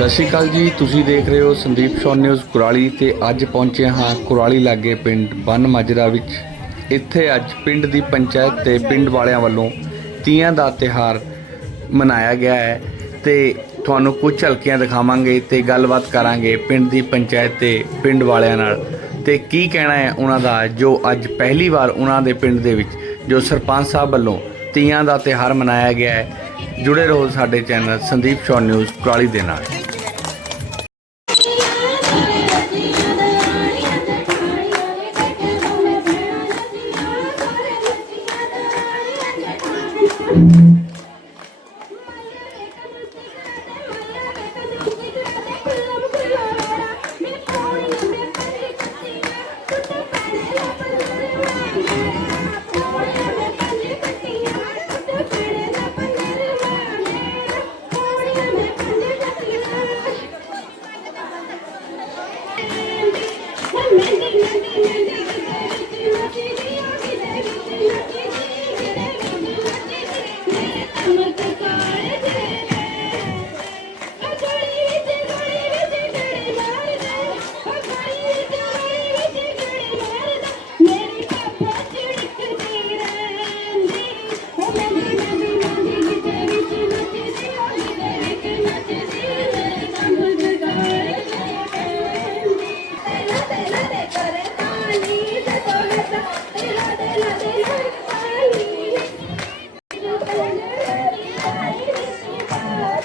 ਸਤਿ ਸ਼੍ਰੀ ਅਕਾਲ ਜੀ। ਤੁਸੀਂ ਦੇਖ ਰਹੇ ਹੋ ਸੰਦੀਪ ਸ਼ੌਨ ਨਿਊਜ਼ ਕੁਰਾਲੀ ਤੇ ਅੱਜ ਪਹੁੰਚੇ ਹਾਂ ਕੁਰਾਲੀ ਲਾਗੇ ਪਿੰਡ ਬਨ ਮਾਜਰਾ ਵਿੱਚ। ਇੱਥੇ ਅੱਜ ਪਿੰਡ ਦੀ ਪੰਚਾਇਤ ਤੇ ਪਿੰਡ ਵਾਲਿਆਂ ਵੱਲੋਂ ਤੀਆਂ ਦਾ ਤਿਹਾਰ ਮਨਾਇਆ ਗਿਆ ਹੈ ਤੇ ਤੁਹਾਨੂੰ ਕੁਝ ਝਲਕੀਆਂ ਦਿਖਾਵਾਂਗੇ ਤੇ ਗੱਲਬਾਤ ਕਰਾਂਗੇ ਪਿੰਡ ਦੀ ਪੰਚਾਇਤ ਤੇ ਪਿੰਡ ਵਾਲਿਆਂ ਨਾਲ। ਤੇ ਕੀ ਕਹਿਣਾ ਹੈ ਉਹਨਾਂ ਦਾ ਜੋ ਅੱਜ ਪਹਿਲੀ ਵਾਰ ਉਹਨਾਂ ਦੇ ਪਿੰਡ ਦੇ ਵਿੱਚ ਜੋ ਸਰਪੰਚ ਸਾਹਿਬ ਵੱਲੋਂ ਤੀਆਂ ਦਾ ਤਿਹਾਰ ਮਨਾਇਆ ਗਿਆ ਹੈ। ਜੁੜੇ ਰਹੋ ਸਾਡੇ ਚੈਨਲ ਸੰਦੀਪ ਸ਼ੌਨ ਨਿਊਜ਼ ਕੁਰਾਲੀ ਦੇ ਨਾਲ।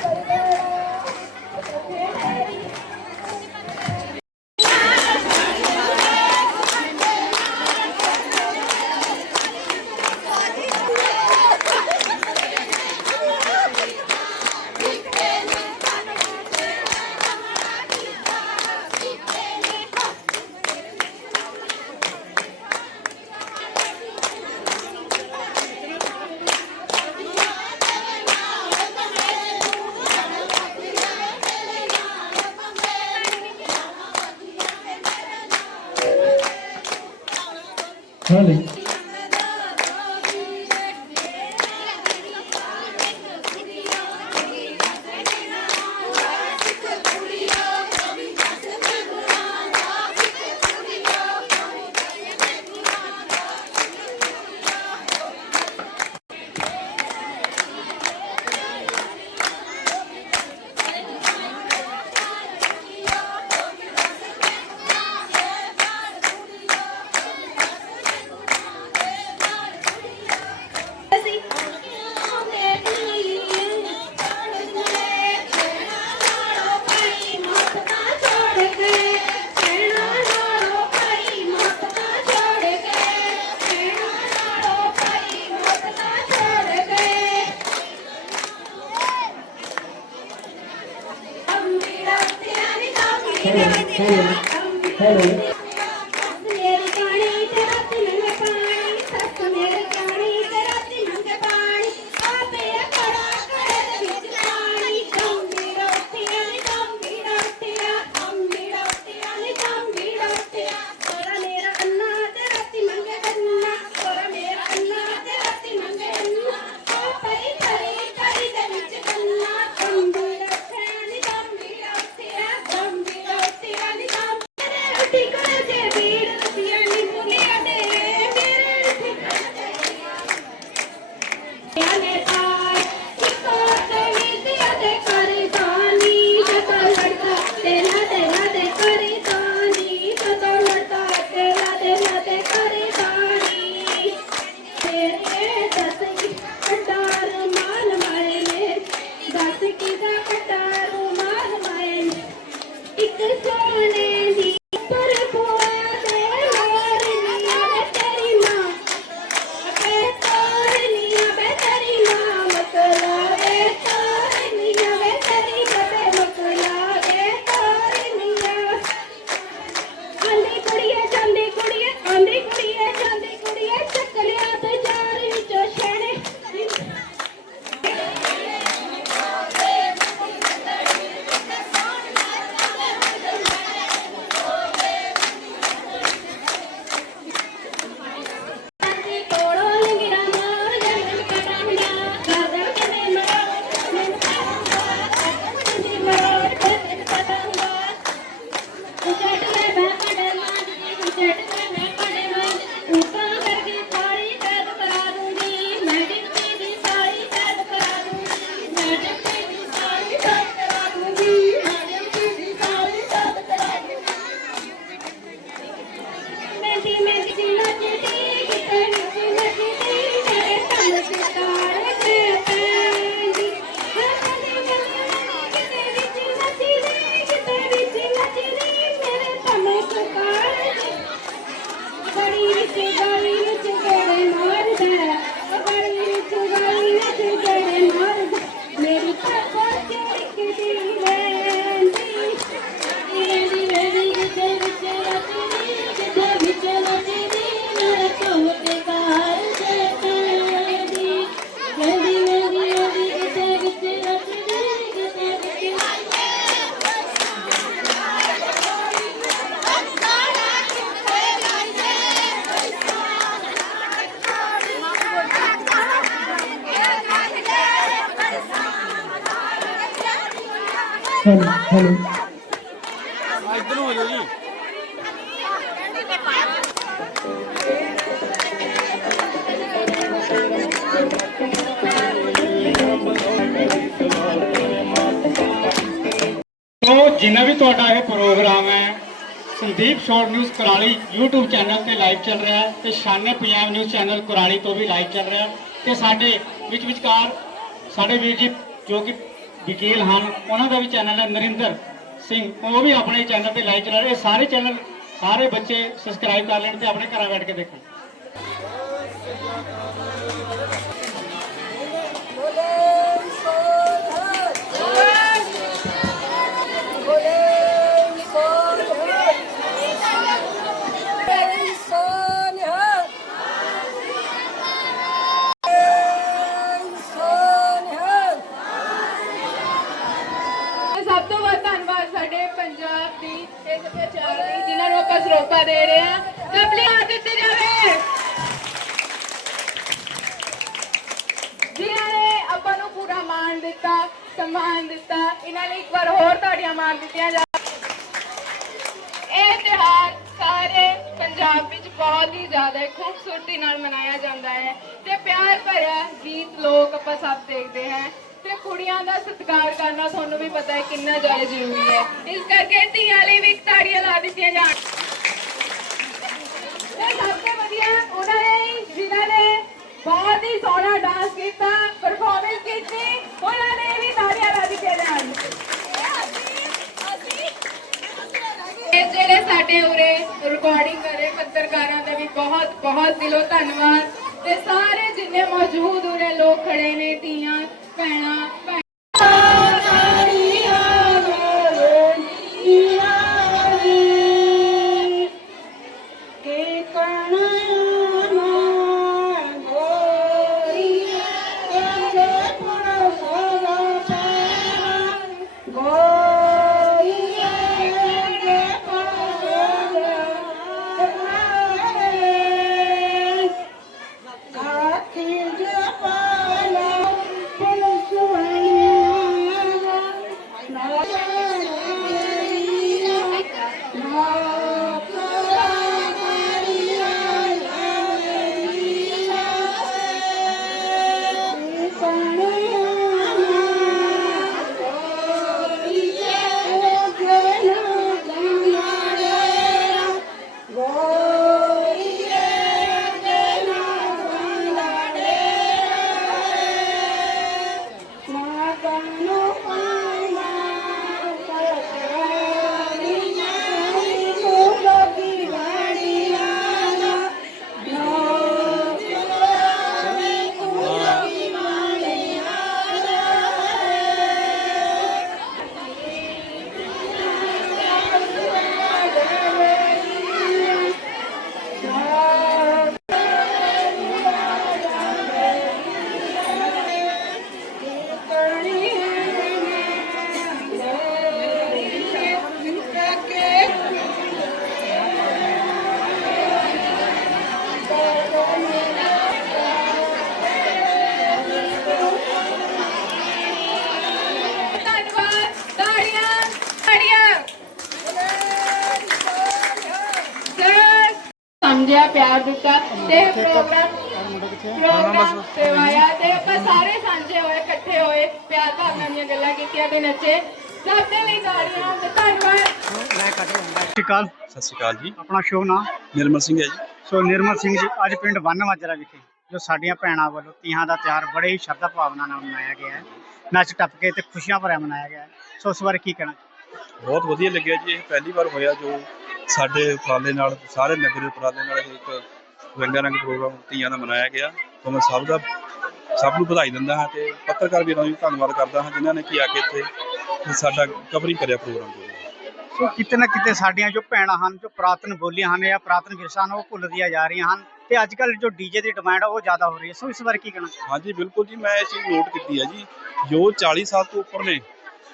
Yeah. 哪里 ਜਿੰਨਾ ਵੀ ਤੁਹਾਡਾ ਇਹ ਪ੍ਰੋਗਰਾਮ ਹੈ, Sandeep short news Kurali YouTube channel ਤੇ ਲਾਈਵ ਚੱਲ ਰਿਹਾ ਹੈ ਤੇ ਸ਼ਾਨੇ ਪੰਜਾਬ ਨਿਊਜ਼ ਚੈਨਲ ਕੁਰਾਲੀ ਤੋਂ ਵੀ ਲਾਈਵ ਚੱਲ ਰਿਹਾ ਹੈ ਤੇ ਸਾਡੇ ਵਿੱਚ ਵਿਚਕਾਰ ਸਾਡੇ ਵੀਰ ਜੀ ਜੋ ਕਿ ਵਕੀਲ ਹਨ, ਉਹਨਾਂ ਦਾ ਵੀ ਚੈਨਲ ਹੈ ਨਰਿੰਦਰ ਸਿੰਘ, ਉਹ ਵੀ ਆਪਣੇ ਚੈਨਲ ਤੇ ਲਾਈਵ ਚਲਾ ਰਹੇ ਇਹ ਸਾਰੇ ਚੈਨਲ, ਸਾਰੇ ਬੱਚੇ ਸਬਸਕ੍ਰਾਈਬ ਕਰ ਲੈਣ ਤੇ ਆਪਣੇ ਘਰਾਂ ਬੈਠ ਕੇ ਦੇਖਣ। ਵਾਰ ਹੋਰ ਤੁਹਾਡੀਆਂ ਮਾਣ ਦਿੱਤੀਆਂ ਜਾ ਇਹ ਤਿਉਹਾਰ ਸਾਰੇ ਪੰਜਾਬ ਵਿੱਚ ਬਹੁਤ ਹੀ ਜ਼ਿਆਦਾ ਖੂਬਸੂਰਤੀ ਨਾਲ ਮਨਾਇਆ ਜਾਂਦਾ ਹੈ ਤੇ ਪਿਆਰ ਭਰਿਆ ਗੀਤ ਲੋਕ ਆਪਾਂ ਸਭ ਦੇਖਦੇ ਹਾਂ ਤੇ ਕੁੜੀਆਂ ਦਾ ਸਤਿਕਾਰ ਕਰਨਾ ਤੁਹਾਨੂੰ ਵੀ ਪਤਾ ਹੈ ਕਿੰਨਾ ਜ਼ਿਆਦਾ ਜ਼ਰੂਰੀ ਹੈ। ਇਸ ਕਰਕੇ ਧੀਆਂ ਲਈ ਵੀ ਤਾੜੀਆਂ ਲਾ ਦਿੱਤੀਆਂ ਜਾਣ। ਤੇ ਸਭ ਤੋਂ ਵਧੀਆ ਉਹਨਾਂ ਨੇ, ਜਿਨ੍ਹਾਂ ਨੇ ਬਹੁਤ ਹੀ ਸੋਹਣਾ ਡਾਂਸ ਕੀਤਾ ਪਰਫਾਰਮੈਂਸ ਕੀਤੀ, ਉਹਨਾਂ ਨੇ ਵੀ ਤਾੜੀਆਂ ਲਾ ਦਿੱਤੀਆਂ ਜਾਣ ਤੇ ਜਿਹੜੇ ਸਾਡੇ ਉਰੇ ਰਿਕਾਰਡਿੰਗ ਕਰੇ, ਪੱਤਰਕਾਰਾਂ ਦਾ ਵੀ ਬਹੁਤ ਬਹੁਤ ਦਿਲੋਂ ਧੰਨਵਾਦ। ਤੇ ਸਾਰੇ ਜਿੰਨੇ ਮੌਜੂਦ ਉਰੇ ਲੋਕ ਖੜੇ ਨੇ, ਧੀਆਂ, ਭੈਣਾਂ ਤੇ ਪ੍ਰੋਗਰਾਮ ਪ੍ਰੋਗਰਾਮ ਕਰਵਾਇਆ ਤੇ ਆਪਾਂ ਸਾਰੇ ਸਾਂਝੇ ਹੋਏ ਇਕੱਠੇ ਹੋਏ ਪਿਆਰ ਭਾਵਨਾ ਦੀਆਂ ਗੱਲਾਂ ਕੀਤੀਆਂ ਤੇ ਨੱਚੇ। ਸਭ ਦੇ ਲਈ ਤਾੜੀਆਂ ਤੇ ਧੰਨਵਾਦ। ਸਤਿ ਸ਼੍ਰੀ ਅਕਾਲ। ਸਤਿ ਸ਼੍ਰੀ ਅਕਾਲ ਜੀ। ਆਪਣਾ ਸ਼ੋਅ ਨਾਮ? ਨਿਰਮਲ ਸਿੰਘ ਹੈ ਜੀ। ਸੋ ਨਿਰਮਲ ਸਿੰਘ ਜੀ ਅੱਜ ਪਿੰਡ ਬੰਨ ਮਾਜਰਾ ਵਿਖੇ ਜੋ ਸਾਡੀਆਂ ਭੈਣਾਂ ਵੱਲੋਂ ਤੀਆਂ ਦਾ ਤਿਉਹਾਰ ਬੜੇ ਹੀ ਸ਼ਰਧਾ ਭਾਵਨਾ ਨਾਲ ਮਨਾਇਆ ਗਿਆ ਹੈ। ਨੱਚ ਟੱਪ ਕੇ ਤੇ ਖੁਸ਼ੀਆਂ ਭਰਿਆ ਮਨਾਇਆ ਗਿਆ ਹੈ। ਸੋ ਇਸ ਬਾਰੇ ਕੀ ਕਹਿਣਾ ਬਹੁਤ ਵਧੀਆ ਲੱਗਿਆ ਜੀ ਇਹ ਪਹਿਲੀ ਵਾਰ ਹੋਇਆ ਜੋ ਸਾਡੇ ਉਪਰਾਲੇ ਨਾਲ ਸਾਰੇ ਨਗਰ ਦੇ ਉਪਰਾਲੇ ਨਾਲ ਇੱਕ ਰੰਗਾ ਰੰਗ ਪ੍ਰੋਗਰਾਮ ਤੀਆਂ ਦਾ ਮਨਾਇਆ ਗਿਆ। ਤੋਂ ਮੈਂ ਸਭ ਦਾ ਸਭ ਨੂੰ ਵਧਾਈ ਦਿੰਦਾ ਹਾਂ ਤੇ ਪੱਤਰਕਾਰ ਵੀਰਾਂ ਵੀ ਧੰਨਵਾਦ ਕਰਦਾ ਹਾਂ ਜਿਨ੍ਹਾਂ ਨੇ ਕੀ ਆ ਕੇ ਇੱਥੇ ਸਾਡਾ ਕਵਰਿੰਗ ਕਰਿਆ ਪ੍ਰੋਗਰਾਮ ਦੀ ਸੋ ਕਿਤੇ ਨਾ ਕਿਤੇ ਸਾਡੀਆਂ ਜੋ ਭੈਣਾਂ ਹਨ ਜੋ ਪੁਰਾਤਨ ਬੋਲੀਆਂ ਹਨ ਜਾਂ ਪੁਰਾਤਨ ਵਿਰਸਾ ਹਨ ਉਹ ਭੁੱਲਦੀਆਂ ਜਾ ਰਹੀਆਂ ਹਨ ਤੇ ਅੱਜ ਕੱਲ ਜੋ ਡੀਜੇ ਦੀ ਡਿਮਾਂਡ ਆ ਉਹ ਜ਼ਿਆਦਾ ਹੋ ਰਹੀ ਹੈ। ਸੋ ਇਸ ਬਾਰੇ ਕੀ ਕਹਿਣਾ ਹਾਂਜੀ ਬਿਲਕੁਲ ਜੀ ਮੈਂ ਇਹ ਚੀਜ਼ ਨੋਟ ਕੀਤੀ ਹੈ ਜੀ। ਜੋ 40 ਸਾਲ ਤੋਂ ਉੱਪਰ ਨੇ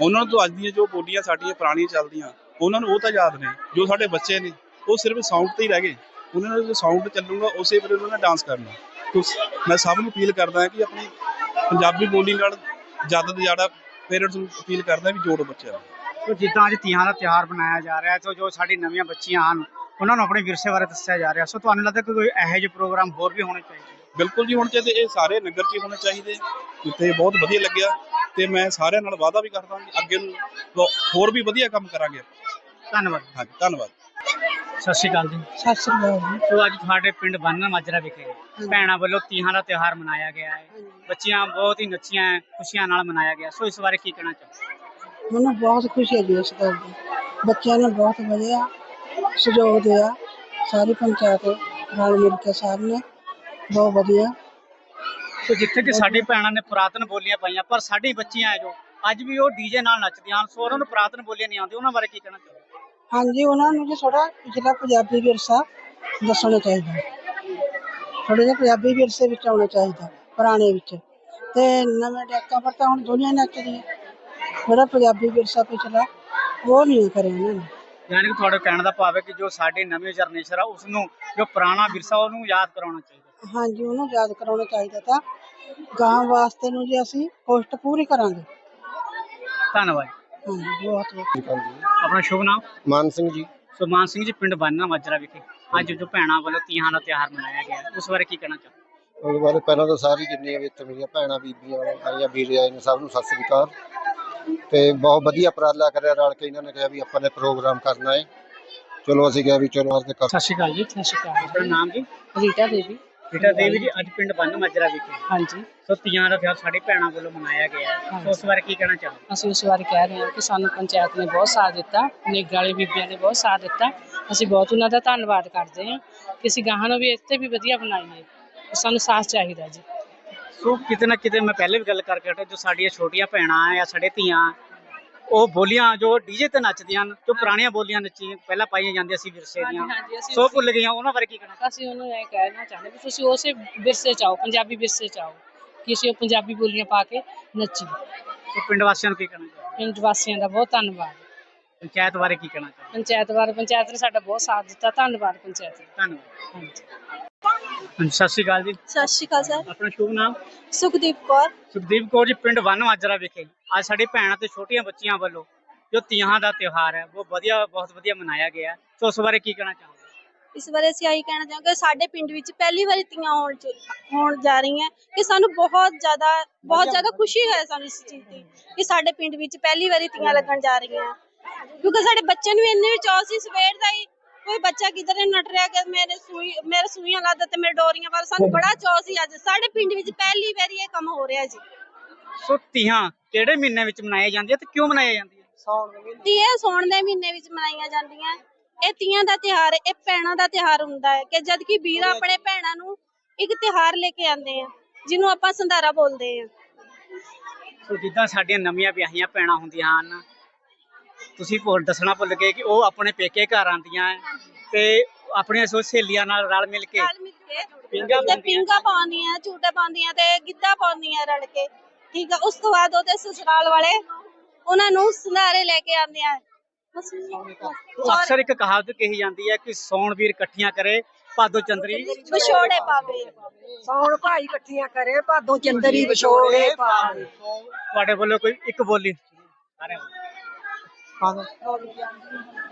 ਉਹਨਾਂ ਨੂੰ ਤਾਂ ਅੱਜ ਦੀਆਂ ਜੋ ਬੋਲੀਆਂ ਸਾਡੀਆਂ ਪੁਰਾਣੀਆਂ ਚੱਲਦੀਆਂ ਉਹਨਾਂ ਨੂੰ ਉਹ ਤਾਂ ਯਾਦ ਨੇ ਜੋ ਸਾਡੇ ਬੱਚੇ ਨੇ ਉਹ ਸਿਰਫ ਸਾਊਂਡ ਤੇ ਹੀ ਰਹਿ ਗਏ। ਉਹਨਾਂ ਨੂੰ ਜੋ ਸਾਊਂਡ ਚੱਲੂਗਾ ਉਸੇ ਵੇਲੇ ਉਹਨਾਂ ਨੇ ਡਾਂਸ ਕਰਨਾ। ਤੁਸ ਮੈਂ ਸਭ ਨੂੰ ਅਪੀਲ ਕਰਦਾ ਹਾਂ ਕਿ ਆਪਣੀ ਪੰਜਾਬੀ ਬੋਲੀ ਨਾਲ ਜ਼ਿਆਦਾ ਤੋਂ ਜ਼ਿਆਦਾ ਪੇਰੈਂਟਸ ਨੂੰ ਅਪੀਲ ਕਰਦਾ ਵੀ ਜੋੜੋ ਬੱਚਿਆਂ ਨੂੰ। ਸੋ ਜਿੱਦਾਂ ਅੱਜ ਤੀਆਂ ਦਾ ਤਿਉਹਾਰ ਮਨਾਇਆ ਜਾ ਰਿਹਾ ਹੈ ਜੋ ਸਾਡੀ ਨਵੀਆਂ ਬੱਚੀਆਂ ਹਨ ਉਹਨਾਂ ਨੂੰ ਆਪਣੇ ਵਿਰਸੇ ਬਾਰੇ ਦੱਸਿਆ ਜਾ ਰਿਹਾ। ਸੋ ਤੁਹਾਨੂੰ ਲੱਗਦਾ ਕਿ ਕੋਈ ਇਹੋ ਜਿਹੇ ਪ੍ਰੋਗਰਾਮ ਹੋਰ ਵੀ ਹੋਣੇ ਚਾਹੀਦੇ? ਬਿਲਕੁਲ ਜੀ ਹੁਣ ਚਾਹੀਦੇ। ਇਹ ਸਾਰੇ ਨਗਰ 'ਚ ਹੀ ਹੋਣੇ ਚਾਹੀਦੇ। ਤੇ ਬਹੁਤ ਵਧੀਆ ਲੱਗਿਆ ਤੇ ਮੈਂ ਸਾਰਿਆਂ ਨਾਲ ਵਾਅਦਾ ਵੀ ਕਰਦਾ ਕਿ ਅੱਗੇ ਨੂੰ ਹੋਰ ਵੀ ਵਧੀਆ ਕੰਮ ਕਰਾਂਗੇ। ਧੰਨਵਾਦ। ਹਾਂਜੀ ਧੰਨਵਾਦ। ਸਤਿ ਸ਼੍ਰੀ ਅਕਾਲ ਜੀ। ਸਤਿ ਸ੍ਰੀ ਅਕਾਲ ਜੀ। ਸੋ ਅੱਜ ਤੁਹਾਡੇ ਪਿੰਡ ਬੰਨਾ ਮਾਜਰਾ ਵਿਖੇ ਭੈਣਾਂ ਵੱਲੋਂ ਤੀਆਂ ਦਾ ਤਿਉਹਾਰ ਮਨਾਇਆ ਗਿਆ ਹੈ। ਬੱਚੀਆਂ ਬਹੁਤ ਹੀ ਨੱਚੀਆਂ ਹੈ, ਖੁਸ਼ੀਆਂ ਨਾਲ ਮਨਾਇਆ ਗਿਆ। ਸੋ ਇਸ ਬਾਰੇ ਕੀ ਕਹਿਣਾ ਚਾਹੋ ਮੈਨੂੰ ਬਹੁਤ ਖੁਸ਼ੀ ਹੈ ਜੀ ਇਸ ਗੱਲ ਦੀ। ਬੱਚਿਆਂ ਨੇ ਬਹੁਤ ਵਧੀਆ ਸਹਿਯੋਗ ਦਿਆ। ਸਾਰੀ ਪੰਚਾਇਤ ਨਾਲ ਮਿਲ ਕੇ ਸਭ ਨੇ ਬਹੁਤ ਵਧੀਆ। ਸੋ ਜਿੱਥੇ ਕਿ ਸਾਡੀ ਭੈਣਾਂ ਨੇ ਪੁਰਾਤਨ ਬੋਲੀਆਂ ਪਾਈਆਂ ਪਰ ਸਾਡੀ ਬੱਚੀਆਂ ਹੈ ਜੋ ਅੱਜ ਵੀ ਉਹ ਡੀਜੇ ਨਾਲ ਨੱਚਦੀਆਂ ਹਨ ਸੋ ਉਹਨਾਂ ਨੂੰ ਪੁਰਾਤਨ ਬੋਲੀਆਂ ਨਹੀਂ ਆਉਂਦੀਆਂ। ਉਹਨਾਂ ਬਾਰੇ ਕੀ ਕਹਿਣਾ ਚਾਹੋ ਹਾਂਜੀ ਉਹਨਾਂ ਨੂੰ ਜੀ ਥੋੜਾ ਪਿਛਲਾ ਪੰਜਾਬੀ ਵਿਰਸਾ ਦੱਸਣਾ ਚਾਹੀਦਾ। ਥੋੜਾ ਜਿਹਾ ਪੰਜਾਬੀ ਵਿਰਸੇ ਵਿੱਚ ਆਉਣਾ ਚਾਹੀਦਾ ਪੁਰਾਣੇ ਵਿੱਚ। ਤੇ ਨਵੇਂ ਡੈਕਾਂ ਪਰ ਤਾਂ ਹੁਣ ਦੁਨੀਆ ਨੱਚਦੀ ਹੈ। ਜਿਹੜਾ ਪੰਜਾਬੀ ਵਿਰਸਾ ਪਿਛਲਾ ਉਹ ਨਹੀਂ ਕਰਿਆ ਇਹਨਾਂ ਨੇ। ਯਾਨੀ ਕਿ ਤੁਹਾਡੇ ਕਹਿਣ ਦਾ ਭਾਵ ਹੈ ਕਿ ਜੋ ਸਾਡੀ ਨਵੀਂ ਜਨਰੇਸ਼ਨ ਆ ਉਸ ਨੂੰ ਜੋ ਪੁਰਾਣਾ ਵਿਰਸਾ ਉਹਨੂੰ ਯਾਦ ਕਰਾਉਣਾ ਚਾਹੀਦਾ। ਹਾਂਜੀ ਉਹਨੂੰ ਯਾਦ ਕਰਾਉਣਾ ਚਾਹੀਦਾ ਤਾਂ ਗਾਂ ਵਾਸਤੇ ਨੂੰ ਜੀ ਅਸੀਂ ਕੋਸ਼ਟ ਪੂਰੀ ਕਰਾਂਗੇ। ਧੰਨਵਾਦ ਹਾਂਜੀ ਬਹੁਤ ਬਹੁਤ ਆਪਣਾ ਸ਼ੁਭ ਨਾਮ? ਮਾਨ ਸਿੰਘ ਜੀ। ਸੋ ਮਾਨ ਸਿੰਘ ਜੀ ਪਿੰਡ ਬਾਨਾ ਮਾਜਰਾ ਵਿਖੇ ਅੱਜ ਜੋ ਭੈਣਾਂ ਵੱਲੋਂ ਤੀਆਂ ਦਾ ਤਿਉਹਾਰ ਮਨਾਇਆ ਗਿਆ ਉਸ ਬਾਰੇ ਕੀ ਕਹਿਣਾ ਚਾਹੋ ਉਹਦੇ ਬਾਰੇ ਪਹਿਲਾਂ ਤਾਂ ਸਾਰੀ ਜਿੰਨੀਆਂ ਵੀ ਇੱਥੇ ਮੇਰੀਆਂ ਭੈਣਾਂ ਬੀਬੀਆਂ ਆਈਆਂ ਵੀਰੇ ਆਏ ਨੇ ਸਭ ਨੂੰ ਸਤਿ ਸ੍ਰੀ ਅਕਾਲ। ਤੇ ਬਹੁਤ ਵਧੀਆ ਉਪਰਾਲਾ ਕਰਿਆ ਰਲ ਕੇ ਇਹਨਾਂ ਨੇ ਕਿਹਾ ਵੀ ਆਪਾਂ ਨੇ ਪ੍ਰੋਗਰਾਮ ਕਰਨਾ ਹੈ। ਚਲੋ ਅਸੀਂ ਕਿਹਾ ਵੀ ਚਲੋ ਅੱਜ ਕਰ ਸਤਿ ਸ਼੍ਰੀ ਅਕਾਲ ਜੀ ਸਤਿ ਸ਼੍ਰੀ ਅਕਾਲ। ਆਪਣਾ ਨਾਮ ਜੀ? ਰੀਟਾ ਦੇਵੀ। ਬੇਟਾ ਦੇਵੀ ਜੀ ਅੱਜ ਪਿੰਡ ਬਾਨਾ ਮਾਜਰਾ ਵਿਖੇ। ਹਾਂਜੀ। ਸੋ ਤੀਆਂ ਦਾ ਤਿਉਹਾਰ ਸਾਡੀ ਭੈਣਾਂ ਵੱਲੋਂ ਮਨਾਇਆ ਗਿਆ ਹੈ। ਸੋ ਉਸ ਬਾਰੇ ਕੀ ਕਹਿਣਾ ਚਾਹੋ ਅਸੀਂ ਉਸ ਬਾਰੇ ਕਹਿ ਰਹੇ ਹਾਂ ਕਿ ਸਾਨੂੰ ਪੰਚਾਇਤ ਨੇ ਬਹੁਤ ਸਾਥ ਦਿੱਤਾ ਨਿੱਘ ਵਾਲੀ ਬੀਬੀਆਂ ਨੇ ਬਹੁਤ ਸਾਥ ਦਿੱਤਾ। ਅਸੀਂ ਬਹੁਤ ਉਹਨਾਂ ਦਾ ਧੰਨਵਾਦ ਕਰਦੇ ਹਾਂ ਕਿ ਅਸੀਂ ਗਾਹਾਂ ਨੂੰ ਵੀ ਇੱਥੇ ਵੀ ਵਧੀਆ ਬਣਾਈਏ। ਸਾਨੂੰ ਸਾਥ ਚਾਹੀਦਾ ਜੀ। ਸੋ ਕਿਤੇ ਨਾ ਕਿਤੇ ਮੈਂ ਪਹਿਲੇ ਵੀ ਗੱਲ ਕਰਕੇ ਹਟਿਆ ਜੋ ਸਾਡੀਆਂ ਛੋਟੀਆਂ ਭੈਣਾਂ ਆ ਜਾਂ ਸਾਡੇ ਧੀਆਂ ਉਹ ਬੋਲੀਆਂ ਜੋ ਡੀਜੇ ਤੇ ਨੱਚਦੀਆਂ ਹਨ ਜੋ ਪੁਰਾਣੀਆਂ ਬੋਲੀਆਂ ਨੱਚੀ ਪਹਿਲਾਂ ਪਾਈਆਂ ਜਾਂਦੀਆਂ ਸੀ ਵਿਰਸੇ ਦੀਆਂ ਹਾਂਜੀ, ਹਾਂਜੀ, ਅਸੀਂ ਸੋ ਭੁੱਲ ਗਈਆਂ ਉਹਨਾਂ ਬਾਰੇ ਕੀ ਕਹਿਣਾ ਅਸੀਂ ਉਹਨੂੰ ਇਹ ਕਹਿਣਾ ਚਾਹੁੰਦੇ ਵੀ ਤੁਸੀਂ ਉਸੇ ਵਿਰਸੇ ਚ ਆਓ ਪੰਜਾਬੀ ਵਿਰਸੇ ਚ ਆਓ ਕਿ ਅਸੀਂ ਉਹ ਪੰਜਾਬੀ ਬੋਲੀਆਂ ਪਾ ਕੇ ਨੱਚੀਏ। ਸੋ ਪਿੰਡ ਵਾਸੀਆਂ ਨੂੰ ਕੀ ਕਹਿਣਾ ਚਾਹੋ ਪਿੰਡ ਵਾਸੀਆਂ ਦਾ ਬਹੁਤ ਧੰਨਵਾਦ। ਪੰਚਾਇਤ ਬਾਰੇ ਕੀ ਕਹਿਣਾ ਚਾਹੋ ਪੰਚਾਇਤ ਬਾਰੇ ਪੰਚਾਇਤ ਨੇ ਸਾਡਾ ਬਹੁਤ ਸਾਥ ਦਿੱਤਾ ਧੰਨਵਾਦ ਪੰਚਾਇਤ ਦਾ ਧੰਨਵਾਦ। ਹਾਂਜੀ। ਹਾਂਜੀ ਸਤਿ ਸ਼੍ਰੀ ਅਕਾਲ ਜੀ। ਸਤਿ ਸ਼੍ਰੀ ਅਕਾਲ ਸਰ। ਆਪਣਾ ਸ਼ੁਭ ਨਾਮ? ਸੁਖਦੀਪ ਕੌਰ। ਸੁਖਦੀਪ ਕੌਰ ਜੀ ਪਿੰਡ ਵਨ ਮਾਜਰਾ ਵਿਖੇ। ਅੱਜ ਸਾਡੀ ਭੈਣਾਂ ਤੇ ਛੋਟੀਆਂ ਬੱਚੀਆਂ ਵੱਲੋਂ ਜੋ ਤੀਆਂ ਦਾ ਤਿਉਹਾਰ ਹੈ ਉਹ ਵਧੀਆ ਬਹੁਤ ਵਧੀਆ ਮਨਾਇਆ ਗਿਆ ਸੋ ਉਸ ਬਾਰੇ ਕੀ ਕਹਿਣਾ ਚਾਹੋਗੇ? ਇਸ ਬਾਰੇ ਅਸੀਂ ਆਹੀ ਕਹਿਣਾ ਚਾਹਾਂਗੇ ਸਾਡੇ ਪਿੰਡ ਵਿੱਚ ਪਹਿਲੀ ਵਾਰੀ ਤੀਆਂ ਹੋਣ ਚ ਹੋਣ ਜਾ ਰਹੀਆਂ ਕਿ ਸਾਨੂੰ ਬਹੁਤ ਜ਼ਿਆਦਾ ਬਹੁਤ ਜ਼ਿਆਦਾ ਖੁਸ਼ੀ ਹੈ ਸਾਨੂੰ ਇਸ ਚੀਜ਼ ਦੀ ਕਿ ਸਾਡੇ ਪਿੰਡ ਵਿੱਚ ਪਹਿਲੀ ਵਾਰੀ ਤੀਆਂ ਲੱਗਣ ਜਾ ਰਹੀਆਂ ਕਿਉਂਕਿ ਸਾਡੇ ਬੱਚੇ ਨੂੰ ਇੰਨੇ ਚਾਅ ਸੀ ਸਵੇਰ ਦਾ ਹੀ ਕੋਈ ਬੱਚਾ ਕਿਧਰੇ ਨੱਟ ਰਿਹਾ ਕਿ ਮੇਰੇ ਸੂਈ ਮੇਰੇ ਸੂਈਆਂ ਲੱਦ ਤੇ ਮੇਰੇ ਡੋਰੀਆਂ ਵੱਲ। ਸਾਨੂੰ ਬੜਾ ਚਾਅ ਸੀ ਅੱਜ। ਸਾਡੇ ਪਿੰਡ ਵਿੱਚ ਪਹਿਲੀ ਵਾਰੀ ਇਹ ਕੰਮ ਹੋ ਰਿਹਾ ਜੀ। ਸੋ ਤੀਆਂ ਕਿਹੜੇ ਮਹੀਨੇ ਵਿੱਚ ਮਨਾਈਆਂ ਜਾਂਦੀਆਂ ਤੇ ਕਿਉਂ ਮਨਾਈਆਂ ਜਾਂਦੀਆਂ ਤੀਆਂ ਸੌਣ ਦੇ ਮਹੀਨੇ ਵਿੱਚ ਮਨਾਈਆਂ ਜਾਂਦੀਆਂ। ਇਹ ਤੀਆਂ ਦਾ ਤਿਹਾਰ ਇਹ ਭੈਣਾਂ ਦਾ ਤਿਹਾਰ ਹੁੰਦਾ ਹੈ ਕਿ ਜਦ ਕਿ ਵੀਰ ਆਪਣੇ ਭੈਣਾਂ ਨੂੰ ਇੱਕ ਤਿਹਾਰ ਲੈ ਕੇ ਆਉਂਦੇ ਆ ਜਿਹਨੂੰ ਆਪਾਂ ਸੰਧਾਰਾ ਬੋਲਦੇ ਆ। ਸੋ ਜਿੱਦਾਂ ਸਾਡੀਆਂ ਨਵੀਆਂ ਵਿਆਹੀਆਂ ਭੈਣਾਂ ਹੁੰਦੀਆਂ ਹਨ ਤੁਸੀਂ ਭੁੱਲ ਦੱਸਣਾ ਭੁੱਲ ਗਏ ਕਿ ਉਹ ਆਪਣੇ ਪੇਕੇ ਘਰ ਆਉਂਦੀਆਂ ਹੈ ਤੇ ਆਪਣੀਆਂ ਸੋ ਸਹੇਲੀਆਂ ਨਾਲ ਰਲ ਮਿਲ ਕੇ ਰਲ ਮਿਲ ਕੇ। ਪਿੰਗਾ ਪਾਉਂਦੀਆਂ ਝੂਟੇ ਪਾਉਂਦੀਆਂ ਤੇ ਗਿੱਧਾ ਪਾਉਂਦੀਆਂ ਰਲ ਕੇ। ਠੀਕ ਆ ਉਸ ਤੋਂ ਬਾਅਦ ਉਹਦੇ ਸਸੁਰਾਲ ਵਾਲੇ ਉਹਨਾਂ ਨੂੰ ਸੰਧਾਰੇ ਲੈ ਕੇ ਆਉਂਦੇ ਆ। ਬਸ ਅਕਸਰ ਇੱਕ ਕਹਾਵਤ ਕਹੀ ਜਾਂਦੀ ਹੈ ਕਿ ਸੌਣ ਵੀਰ ਇਕੱਠੀਆਂ ਕਰੇ ਭਾਦੋ ਚੰਦਰੀ ਵਿਛੋੜੇ ਪਾਵੇ। ਸੌਣ ਭਾਈ ਇਕੱਠੀਆਂ ਕਰੇ ਭਾਦੋਂ ਚੰਦਰੀ ਵਿਛੋੜੇ ਪਾਵੇ। ਤੁਹਾਡੇ ਵੱਲੋਂ ਕੋਈ ਇੱਕ ਬੋਲੀ।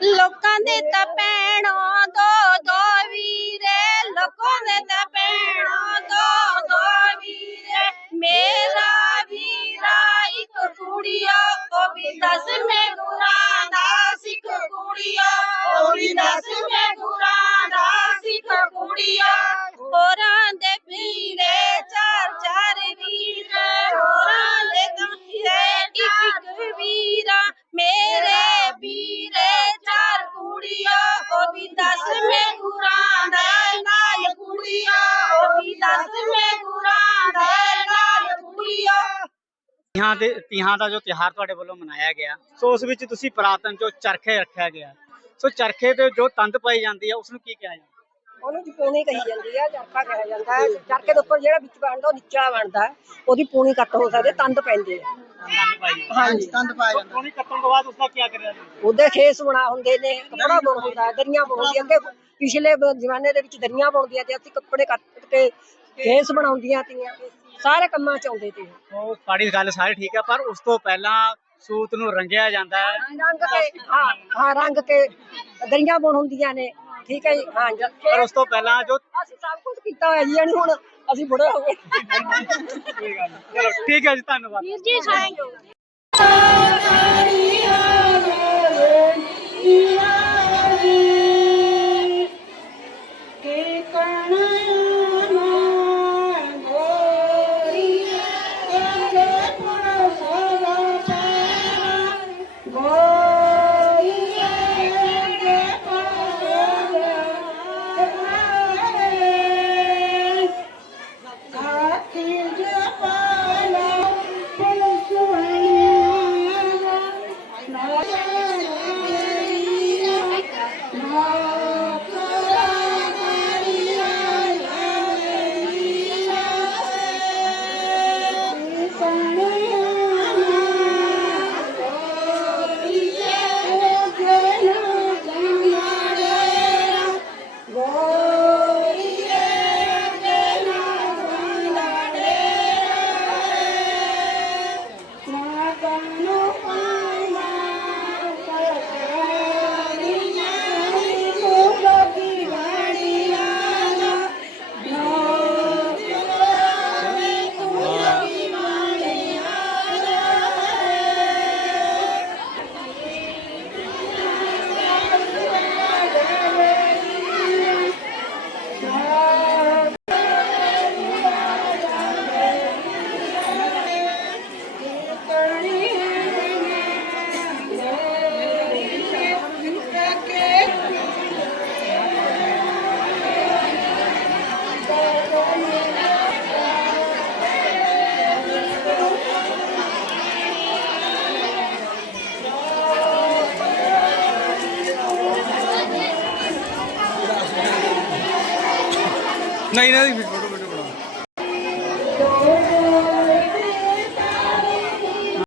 ਲੋਕਾਂ ਦੇ ਤਾਂ ਭੈਣੋ ਦੋ ਦੋ ਵੀਰੇ ਲੋਕਾਂ ਦੇ ਤਾਂ ਕੁੜੀਓ ਉਹ ਵੀ ਦਸਵੇਂ ਗੁਰਾਂ ਦਾ ਸਿੱਖ ਕੁੜੀਓ। ਉਹ ਵੀ ਮੈਂ ਗੁਰਾਂ ਦਾ ਸਿੱਖ ਕੁੜੀਓ। ਤੀਹਾਂ ਦੇ ਤੀਹਾਂ ਦਾ ਜੋ ਤਿਹਾਰ ਤੁਹਾਡੇ ਵੱਲੋਂ ਮਨਾਇਆ ਗਿਆ ਸੋ ਉਸ ਵਿੱਚ ਤੁਸੀਂ ਪੁਰਾਤਨ ਜੋ ਚਰਖੇ ਰੱਖਿਆ ਗਿਆ। ਸੋ ਚਰਖੇ ਤੇ ਜੋ ਤੰਦ ਪਾਈ ਜਾਂਦੀ ਹੈ ਉਸ ਨੂੰ ਕੀ ਕਿਹਾ ਜਾਂਦਾ? ਉਹਨੂੰ ਜੀ ਪੂਣੀ ਕਹੀ ਜਾਂਦੀ ਆ ਚਰਖਾ ਕਿਹਾ ਜਾਂਦਾ ਹੈ। ਚਰਖੇ ਦੇ ਉੱਪਰ ਜਿਹੜਾ ਵਿੱਚ ਬਣਦਾ ਉਹ ਨੀਚਾ ਬਣਦਾ। ਉਹਦੀ ਪੂਣੀ ਕੱਟ ਹੋ ਸਕਦੀ ਤੰਦ ਪੈਂਦੇ ਆ। ਤੰਦ ਪਾਈ ਹਾਂਜੀ ਤੰਦ ਪਾਇਆ ਜਾਂਦਾ ਉਹਨੇ ਕੱਟਣ ਤੋਂ ਬਾਅਦ ਉਸ ਦਾ ਕੀ ਕਰਿਆ ਜਾਂਦਾ? ਉਹਦੇ ਖੇਸ ਬਣਾ ਹੁੰਦੇ ਨੇ ਕੱਪੜਾ ਬੁਣ ਹੁੰਦਾ ਦਰੀਆਂ ਬੁਣਦੀਆਂ ਅੱਗੇ ਪਿਛਲੇ ਜ਼ਮਾਨੇ ਦੇ ਵਿੱਚ ਦਰੀਆਂ ਬੁਣਦੀਆਂ ਤੇ ਅਸੀਂ ਕੱਪੜੇ ਕੱਟ ਕੇ ਖੇਸ ਬਣਾਉਂਦੀਆਂ ਤੀਆਂ। ਸਾਰੇ ਕੰਮਾਂ ਚ ਆਉਂਦੇ ਤੇ। ਉਹ ਸਾਡੀ ਗੱਲ ਸਾਰੇ ਠੀਕ ਹੈ ਪਰ ਉਸ ਤੋਂ ਪਹਿਲਾਂ ਸੂਤ ਨੂੰ ਰੰਗਿਆ ਜਾਂਦਾ ਹੈ। ਰੰਗ ਕੇ ਹਾਂ ਹਾਂ ਰੰਗ ਕੇ ਦਰੀਆਂ ਬੁਣ ਹੁੰਦੀਆਂ ਨੇ ਠੀਕ ਹੈ ਜੀ ਹਾਂ ਜੀ। ਪਰ ਉਸ ਤੋਂ ਪਹਿਲਾਂ ਜੋ ਅਸੀਂ ਸਭ ਕੁਝ ਕੀਤਾ ਹੋਇਆ ਜੀ ਯਾਨੀ ਹੁਣ ਅਸੀਂ ਬੁੜੇ ਹੋ ਗਏ। ਚਲੋ ਠੀਕ ਹੈ ਜੀ ਧੰਨਵਾਦ। ਵੀਰ ਜੀ ਥੈਂਕ ਯੂ ਨਹੀਂ ਨਹੀਂ